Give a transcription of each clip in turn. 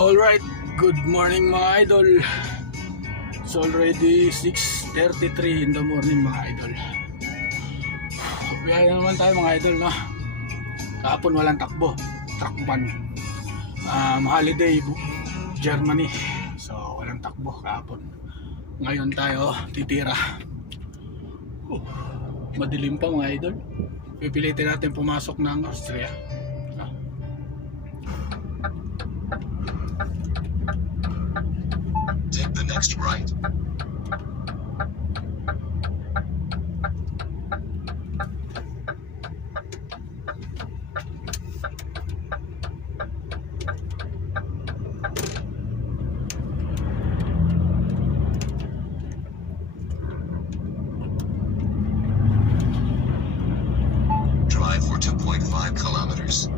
Alright, good morning mga idol. It's already 6:33 in the morning mga idol. Biyaya naman tayo mga idol, no? Kahapon walang takbo, truckban. Holiday, Germany. So walang takbo kahapon. Ngayon tayo titira. Madilim pa mga idol. Pipilitin natin pumasok ng Austria. Take the next right. Drive for 2.5 kilometers.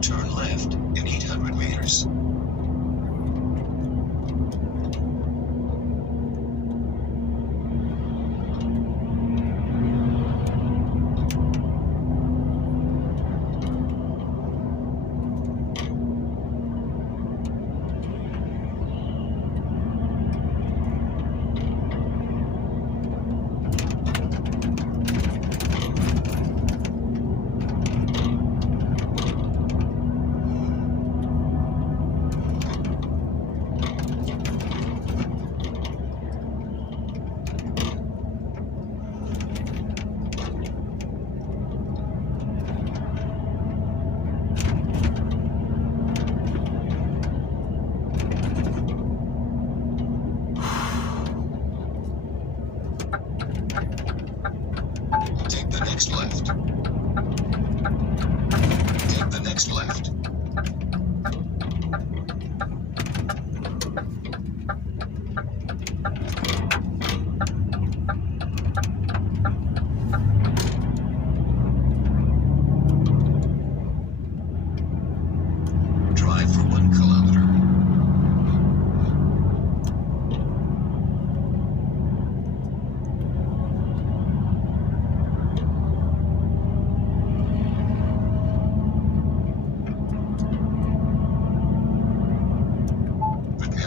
Turn left in 800 meters.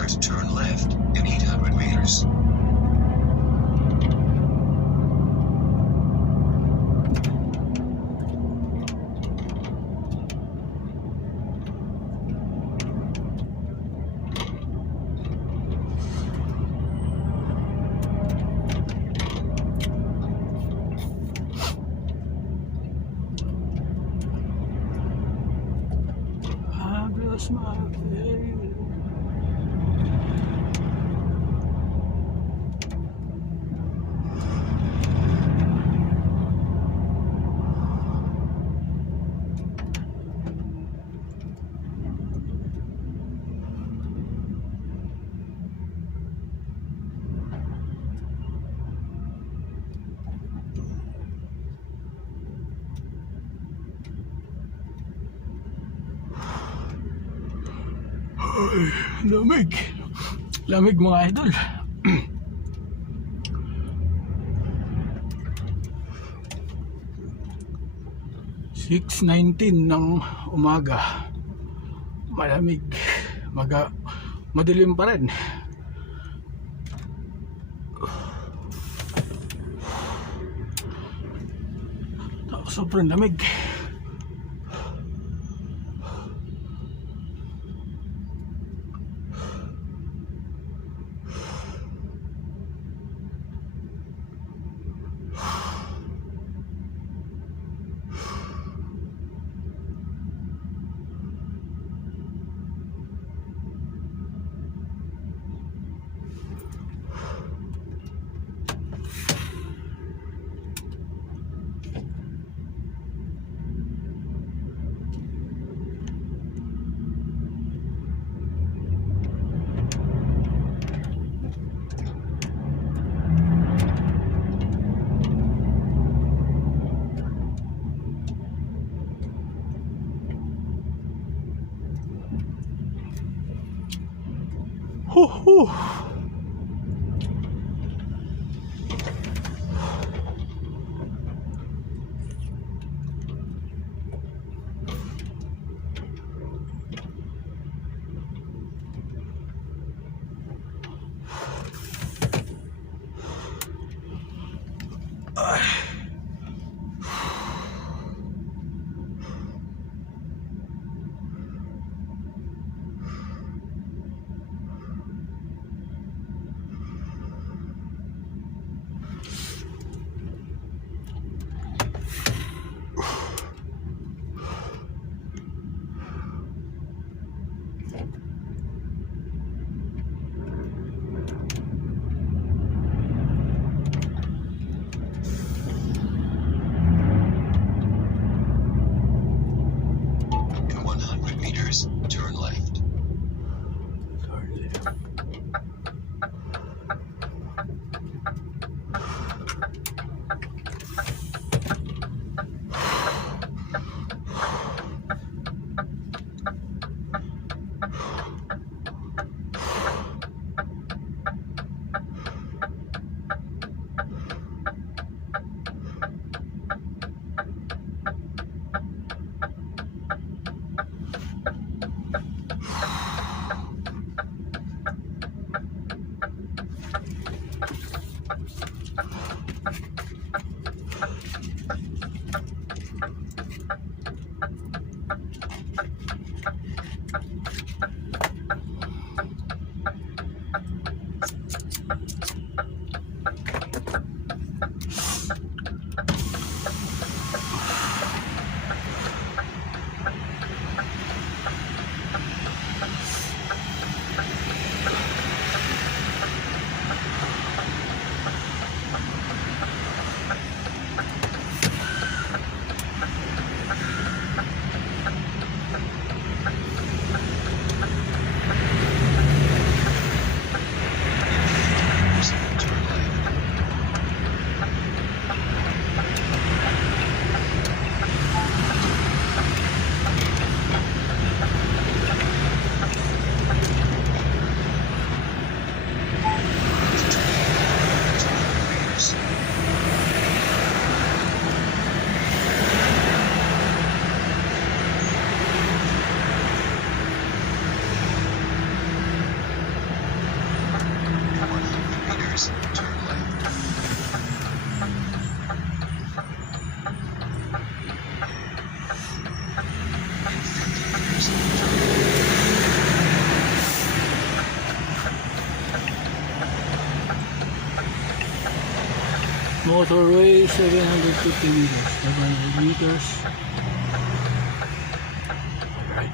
to turn left in 800 meters. I've lost my faith. Ay, lamig. Lamig mga idol. (6:19) ng umaga. Malamig. Madilim pa rin. Sobrang lamig. Huh. In 100 meters, turn left. meters, turn left. In 50 meters, turn Motorway 750 meters, 700 meters. Right.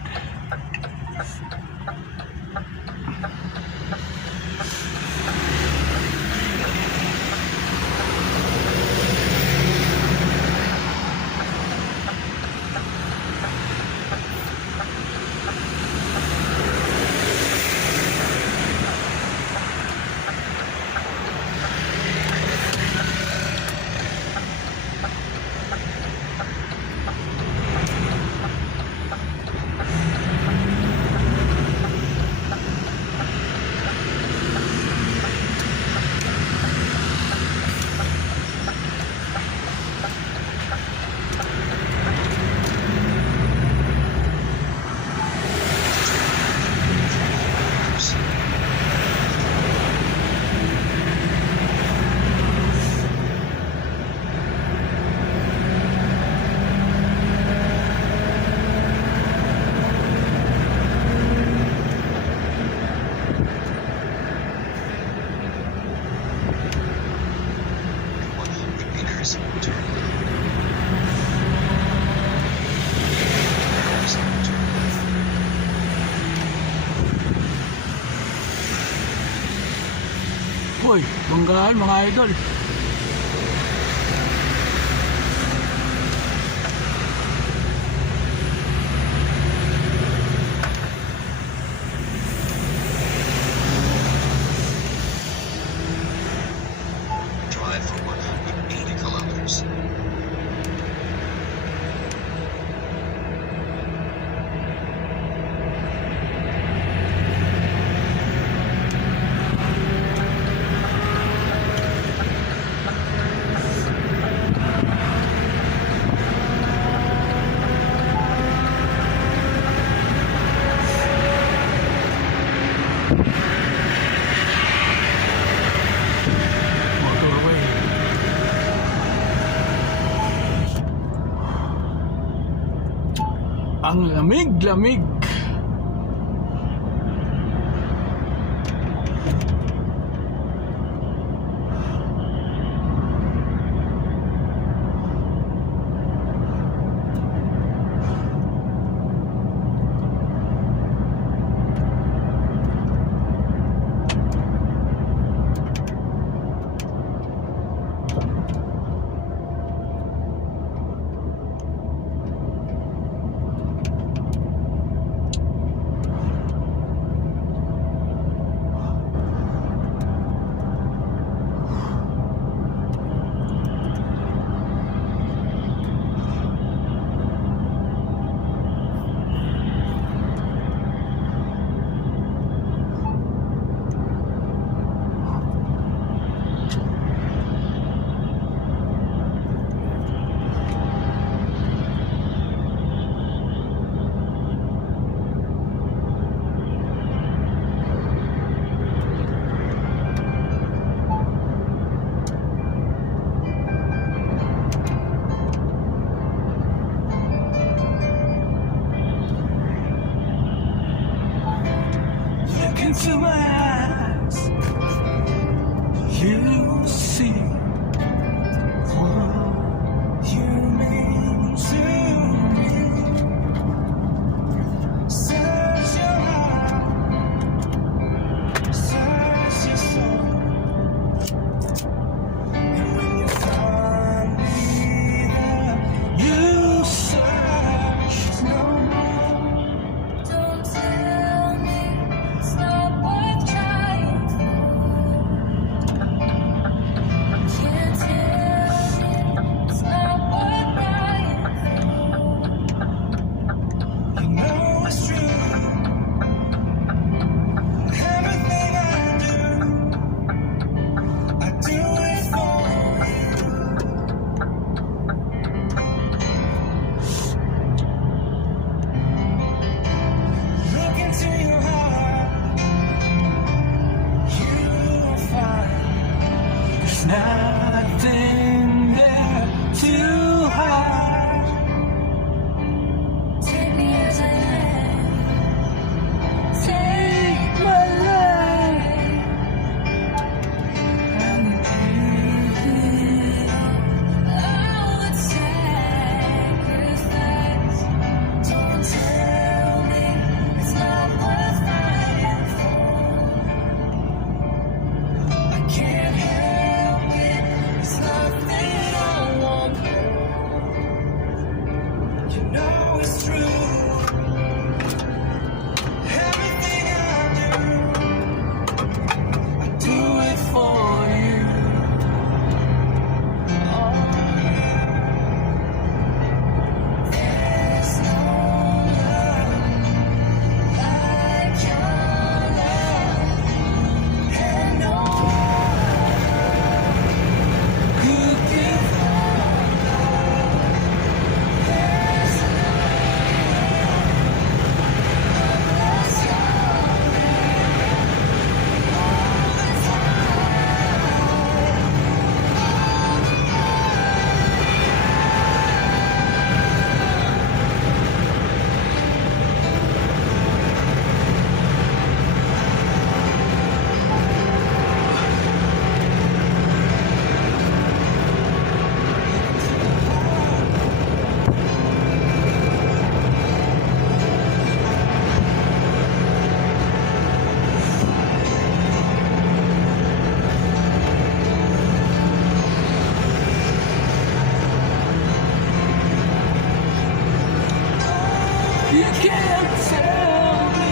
meters. In 100 meters, turn left. Meters, turn left. Uy, banggaan mga idol. Drive for 180 kilometers. Motorway. Ang lamig-lamig. Into my eyes, you see what you mean to me. Search your heart, search your soul, and when you find me there, you search no more. Don't tell me it's not worth trying for. nothing there to hide. Take me as I am. Take my life and give it. I would sacrifice. Don't tell me it's not worth fighting for. I can't help it. It's nothing I want more. You know it's true. Everything I Do it for you. There's no love like your love, and no Could give there's unless you're all the you can't tell me.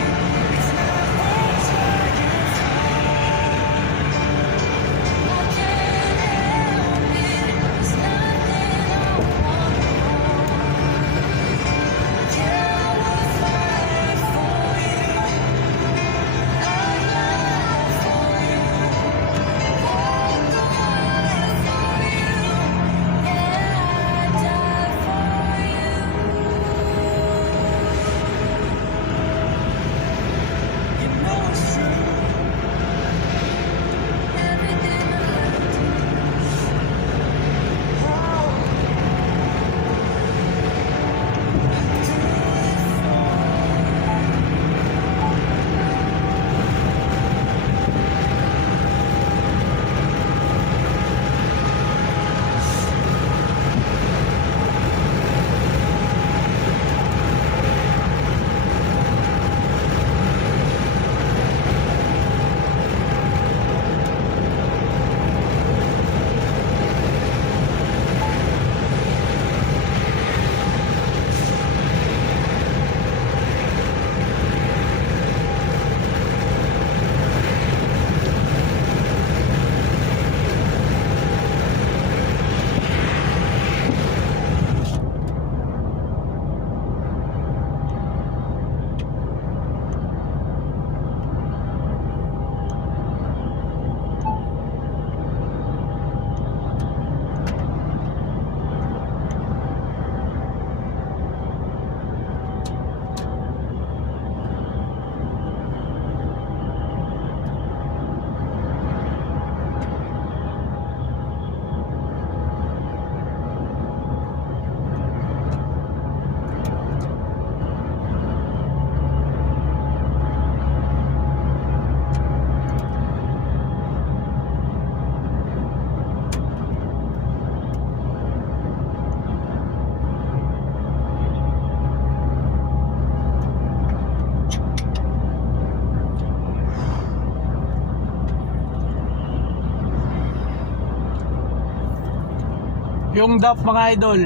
Yung DAF mga idol,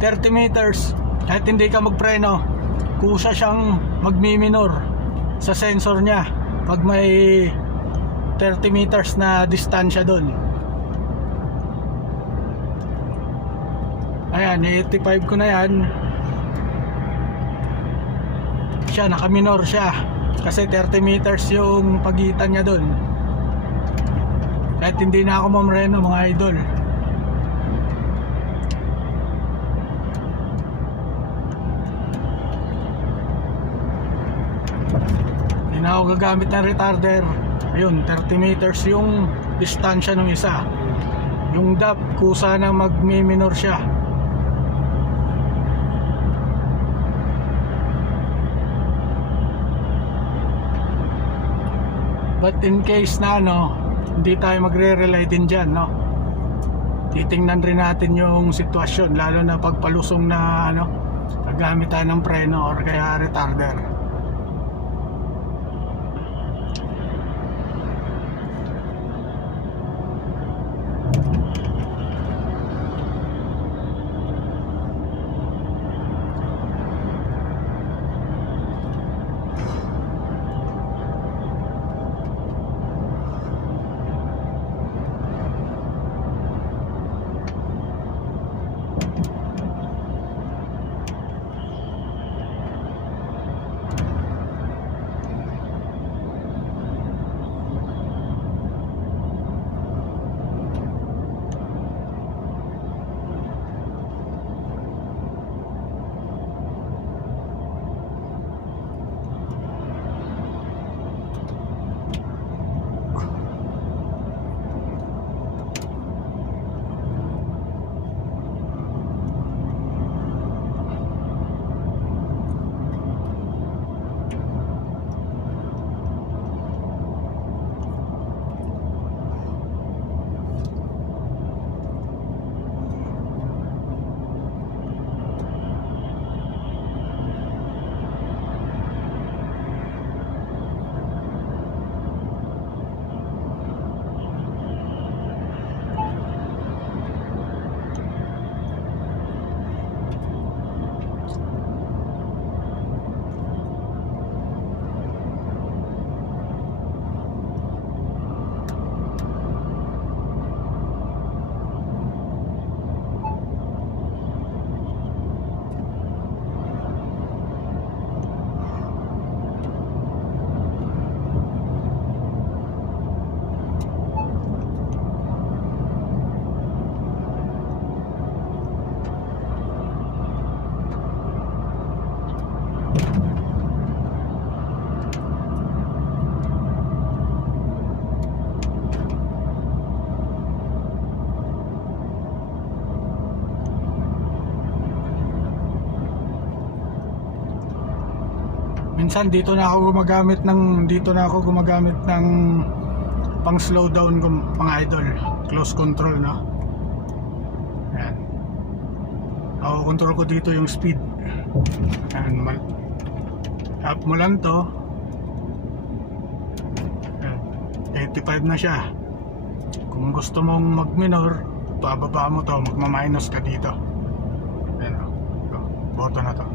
30 meters, kahit hindi ka magpreno, kusa siyang magmi-minor sa sensor niya pag may 30 meters na distansya doon. Ayan, 85 ko na yan. Siya, naka-minor siya kasi 30 meters yung pagitan niya doon. Kahit hindi na ako mamreno mga idol. Hindi na ako gagamit ng retarder. Ayun, 30 meters yung distansya ng isa. Yung DAP kusa na magmi-minor siya. But in case na hindi tayo magre-rely din dyan, titingnan rin natin yung sitwasyon, lalo na pagpalusong na paggamit tayo ng preno or kaya retarder. Minsan dito na ako gumagamit ng pang slow down mga idol, close control Yan. Ako control ko dito yung speed. Yan, up mo lang to. Yan, 85 na siya. Kung gusto mong mag minor, bababa mo to, magma-minus ka dito. Yan, boto na to.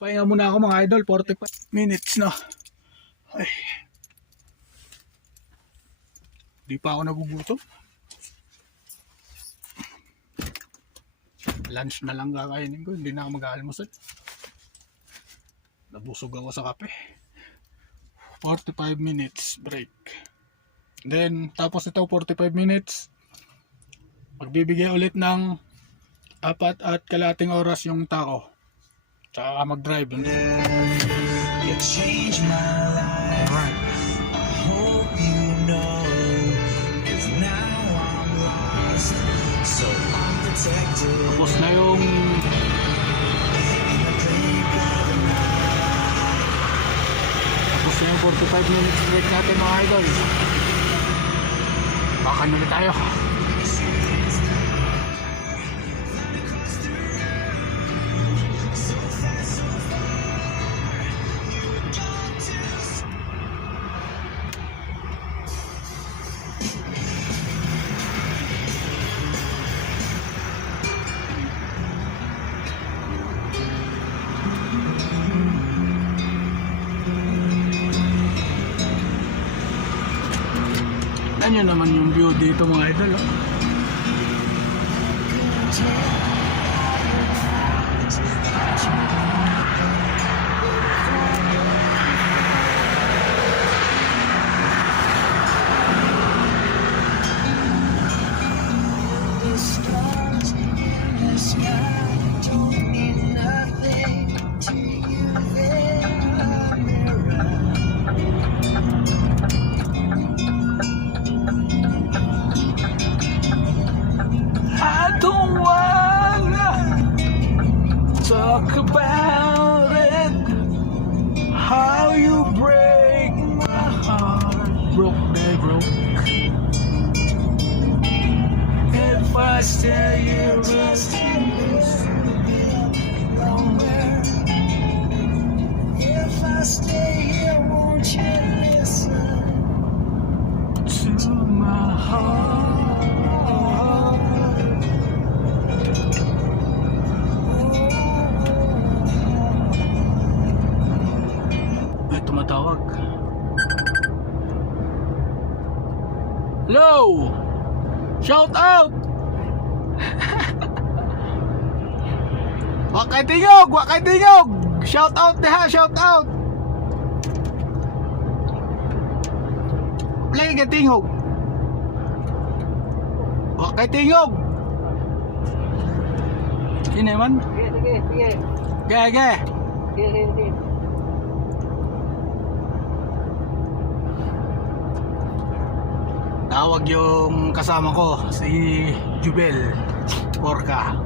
Pahinga muna ako mga idol, 45 minutes Ay. Di pa ako nagugutom. Lunch na lang kakainin ko, hindi na ako mag-aalmusal. Nabusog ako sa kape. 45 minutes break. Then, tapos ito 45 minutes, magbibigay ulit ng 4.5 oras yung tako. Tsaka mag-drive. You changed my life. Alright. I hope you know, 'cause now I'm lost, so I'm protected. Tapos na yung tapos na yung 45 minutes break natin mga idol. Baka nila tayo. Yan yun naman yung view dito mga idol. The stars Europe. If I stay Europe. If I stay here, won't you listen To my heart. May tumatawag. Hello! Shout out! Wakay tingog! Wakay tingog! Shout out ha! Shout out! Play ka tingog! Wakay tingog! Sino man? Sige. Gaya. Sige. Tawag yung kasama ko, si Jubel Porca.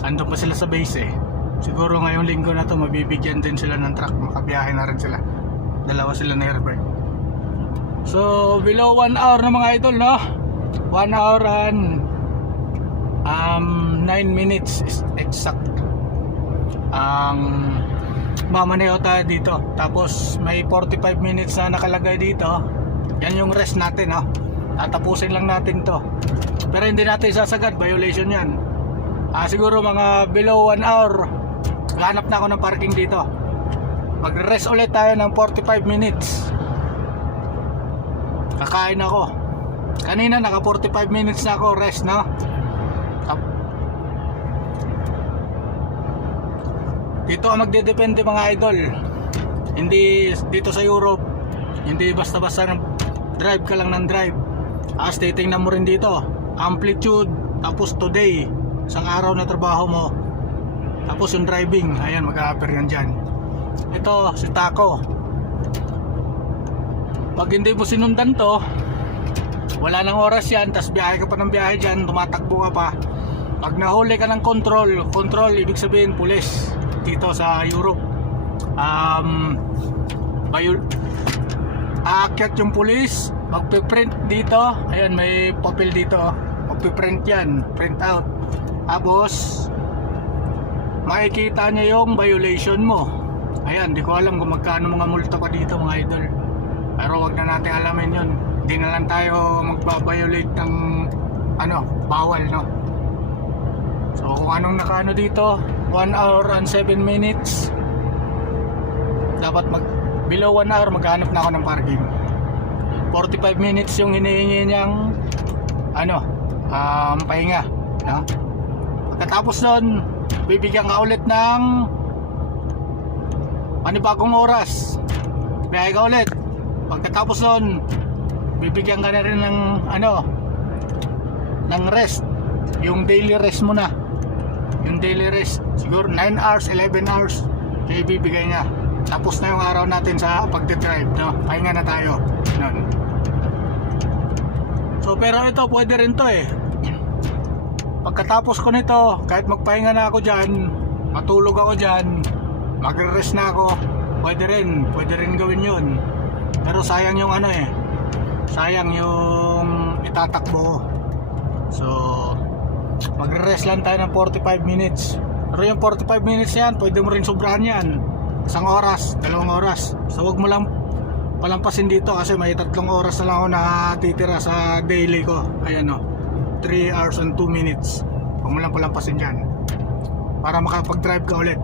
Andun pa sila sa base eh. Siguro ngayong linggo na to mabibigyan din sila ng truck. Makabiyahe na rin sila. Dalawa sila na Herbert. So below 1 hour na mga idol, no? 1 hour and 9 minutes is exact ang mamaneo tayo dito. Tapos may 45 minutes na nakalagay dito. Yan yung rest natin, no? Tatapusin lang natin to. Pero hindi natin sasagad, violation yan. Siguro mga below 1 hour hanap na ako ng parking dito. Mag-rest ulit tayo ng 45 minutes. Kakain ako. Kanina naka 45 minutes na ako rest, no? Dito ang magdedepende mga idol. Hindi dito sa Europe. Hindi basta-basta drive ka lang ng drive. Titingnan mo rin dito amplitude, tapos today, isang araw na trabaho mo, tapos yung driving, ayan mag-a-appear yan dyan. Ito si Taco. Pag hindi mo sinundan to, wala nang oras yan, tas biyahe ka pa ng biyahe dyan, tumatakbo ka pa. Pag nahuli ka ng control ibig sabihin pulis dito sa Europe. Aakyat yung pulis, magpiprint dito, ayan may papel dito, magpiprint yan, print out. Tapos makikita niya yung violation mo. Ayan, di ko alam kung magkano mga multa pa dito mga idol, pero wag na natin alamin yun. Hindi na lang tayo magbabiolate ng bawal, no? So kung anong nakaano dito, 1 hour and 7 minutes, dapat below 1 hour maghanap na ako ng parking. 45 minutes yung hinihingi niyang pahinga, no? Pagkatapos nun, bibigyan ka ulit ng panibagong oras, biyahe ka ulit. Pagkatapos nun, bibigyan ka na rin ng ng rest, yung daily rest mo na. Yung daily rest siguro 9 hours, 11 hours kaya ibibigay niya. Tapos na yung araw natin sa pagdedrive, no? Pahinga na tayo nun. So pero ito pwede rin to eh. Pagkatapos ko nito, kahit magpahinga na ako dyan, matulog ako dyan, magre-rest na ako, pwede rin gawin yun. Pero sayang yung sayang yung itatakbo ko. So magre-rest lang tayo ng 45 minutes. Pero yung 45 minutes yan, pwede mo rin sobrahan yan, 1 oras, 2 oras. So wag mo lang palampasin dito kasi may 3 oras na lang ako natitira sa daily ko. Ayan 3 hours and 2 minutes. Wag mo lang palampasin dyan para makapag-drive ka ulit.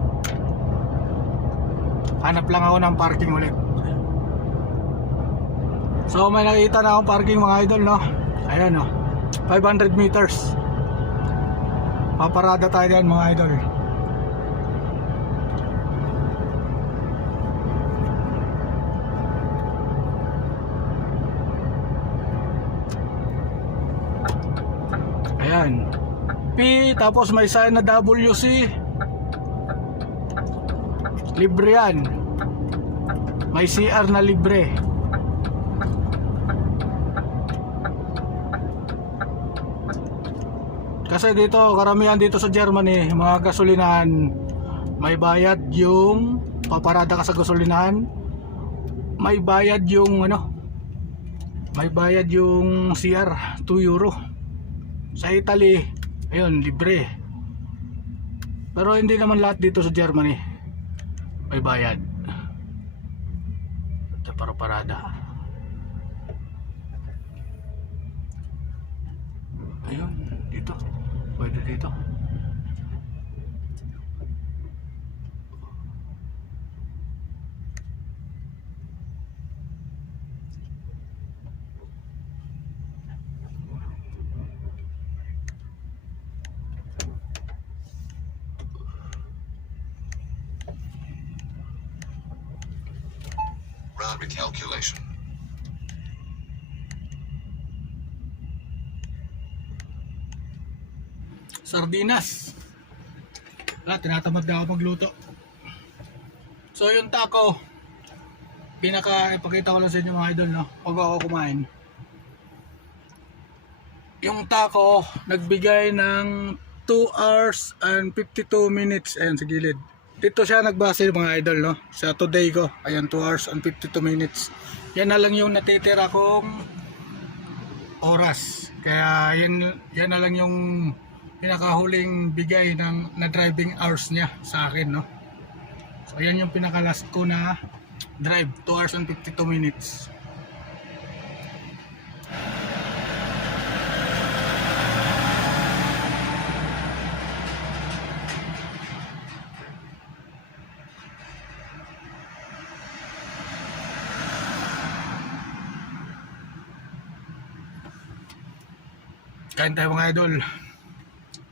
Hanap lang ako ng parking ulit. So may nakita na akong parking mga idol, no? Ayan 500 meters. Paparada tayo dyan mga idol. Ayan P, tapos may sign na WC. Libre yan. May CR na libre. Kasi dito, karamihan dito sa Germany, mga gasolinahan, may bayad yung paparada ka sa gasolinahan, may bayad yung may bayad yung CR, 2 euro. Sa Italy, ayun, libre. Pero hindi naman lahat dito sa Germany may bayad. Ito para parada. Ayun, dito. Pwede dito. Route recalculation. Sardinas. Wala, tinatamad na ako magluto. So yung taco, ipakita ko lang sa inyo mga idol, no? Pag ako kumain, yung taco nagbigay ng 2 hours and 52 minutes. Ayan sa gilid, dito siya nagbase mga idol, no? Sa today ko, ayan, 2 hours and 52 minutes. Yan na lang yung natitira kong oras. Kaya yan na lang yung pinakahuling bigay na driving hours niya sa akin, no? So ayan yung pinaka last ko na drive, 2 hours and 52 minutes. Kain tayo mga idol.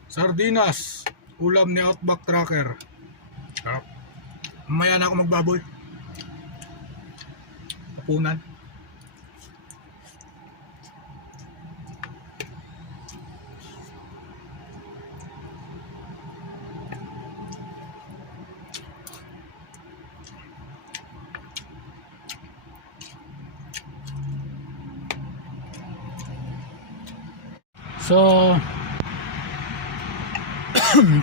Sardinas, ulam ni Outback Trucker. Sarap. Mamaya na ako magbaboy. Hapunan. So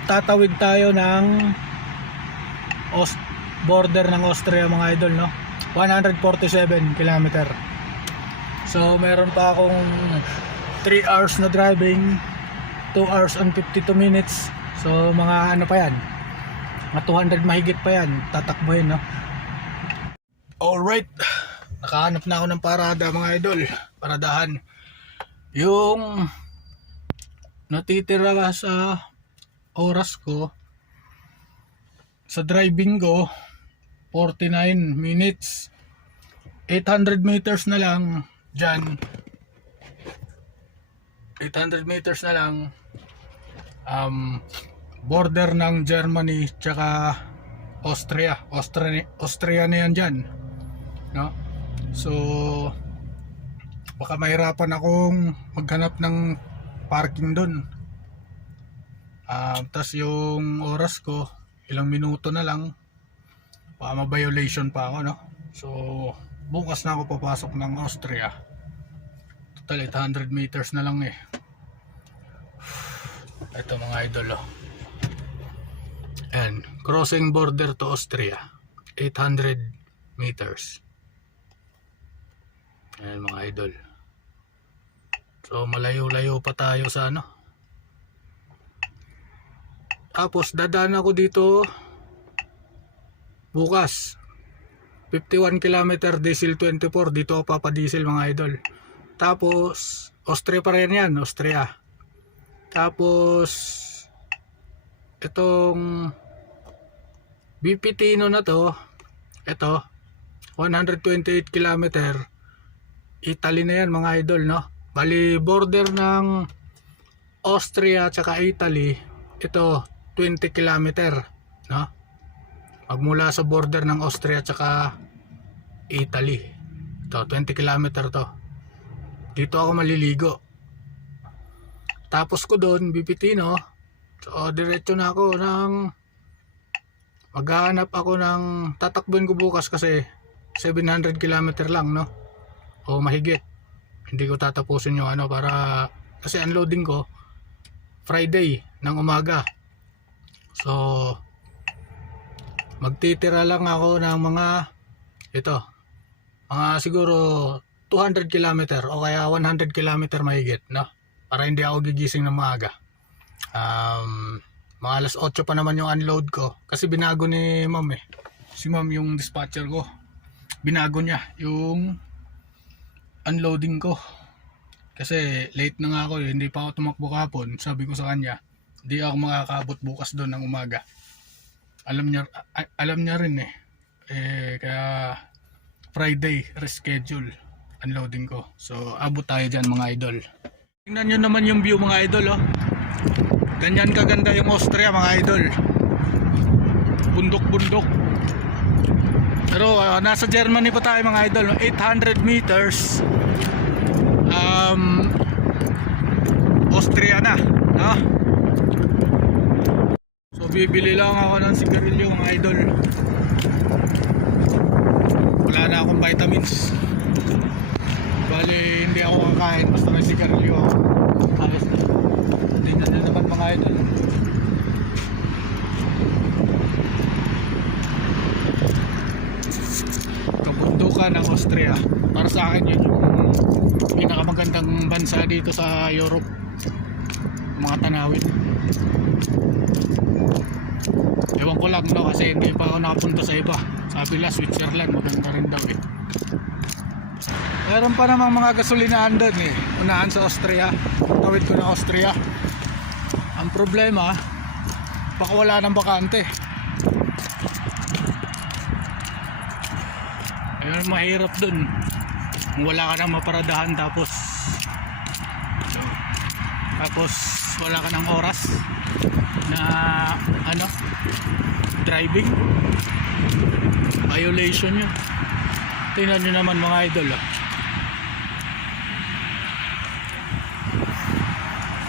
tatawid tayo ng border ng Austria mga idol, no? 147 kilometer. So meron pa akong 3 hours na driving, 2 hours and 52 minutes. So mga ano pa yan, mga 200 mahigit pa yan tatakbuhin, no? Alright, nakahanap na ako ng parada mga idol, paradahan. Yung natitira sa oras ko sa driving ko 49 minutes. 800 meters na lang dyan, 800 meters na lang border ng Germany tsaka Austria na yan dyan, no? So baka mahirapan akong maghanap ng parking dun. Tas yung oras ko ilang minuto na lang, baka ma-violation pa ako, no? So bukas na ako papasok ng Austria. Total 800 meters na lang eh. Ito mga idol, oh. And crossing border to Austria, 800 meters. Ayan mga idol. So malayo-layo pa tayo sa ano. Tapos dadaan ako dito bukas 51 km diesel 24. Dito ako papadiesel mga idol. Tapos Austria pa rin yan, Austria. Tapos itong BPTino na to, ito 128 km, Italy na yan mga idol, no? Bali border ng Austria tsaka Italy, ito 20 km, no? Magmula sa border ng Austria tsaka Italy, ito 20 km to. Dito ako maliligo. Tapos ko doon BPTino, so diretso na ako ng maghahanap ako ng tatakbuhin ko bukas kasi 700 km lang, no? O mahigit. Hindi ko tatapusin yung ano para kasi unloading ko Friday ng umaga. So magtitira lang ako ng mga ito, mga siguro 200 kilometer o kaya 100 kilometer mahigit, no? Para hindi ako gigising ng maaga. Mga alas 8 pa naman yung unload ko kasi binago ni ma'am eh. Si ma'am yung dispatcher ko. Binago niya yung unloading ko. Kasi late na nga ako eh. Hindi pa ako tumakbo kahapon. Sabi ko sa kanya, hindi ako makakaabot bukas doon ng umaga. Alam niya rin eh. Kaya Friday reschedule unloading ko. So abot tayo dyan mga idol. Tingnan nyo naman yung view mga idol, oh. Ganyan kaganda yung Austria mga idol. Bundok-bundok. Pero nasa Germany pa tayo mga idol, 800 meters. Austria na, no? So bibili lang ako ng sigarilyo mga idol. Wala na akong vitamins. Bali hindi ako kakain basta may sigarilyo ako. Ayos na. Tingnan nyo naman mga idol. Kabundukan ng Austria. Para sa akin yun yung pinakamagandang bansa dito sa Europe. Mga tanawin. Ewan ko lang no kasi hindi pa ako nakapunta sa iba. Sabi la Switzerland maganda rin daw eh. Meron pa namang mga gasolinahan doon eh. Unahan sa Austria. Tawid ko na Austria. Ang problema, baka wala ng bakante. Ayun, mahirap doon. Kung wala ka nang maparadahan tapos wala ka ng oras na driving. Violation yun. Tingnan nyo naman mga idol, oh.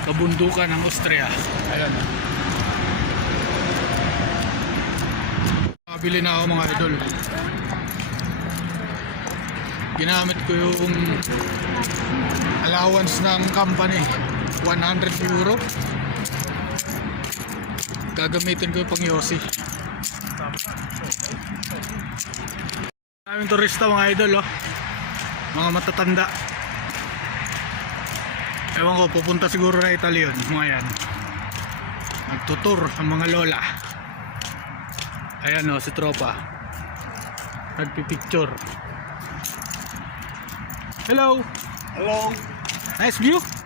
Kabundukan ng Austria. Ayan. Nakabili na ako mga idol. Ginamit ko yung allowance ng company, 100 euro. Gagamitin ko yung pang Yossi. Maraming turista mga idol, oh. Mga matatanda. Ewan ko, pupunta siguro na Italy yun, mga yan. Nagtutur ang mga lola. Ayan o, si tropa. Nagpipicture. Hello! Hello. Nice view!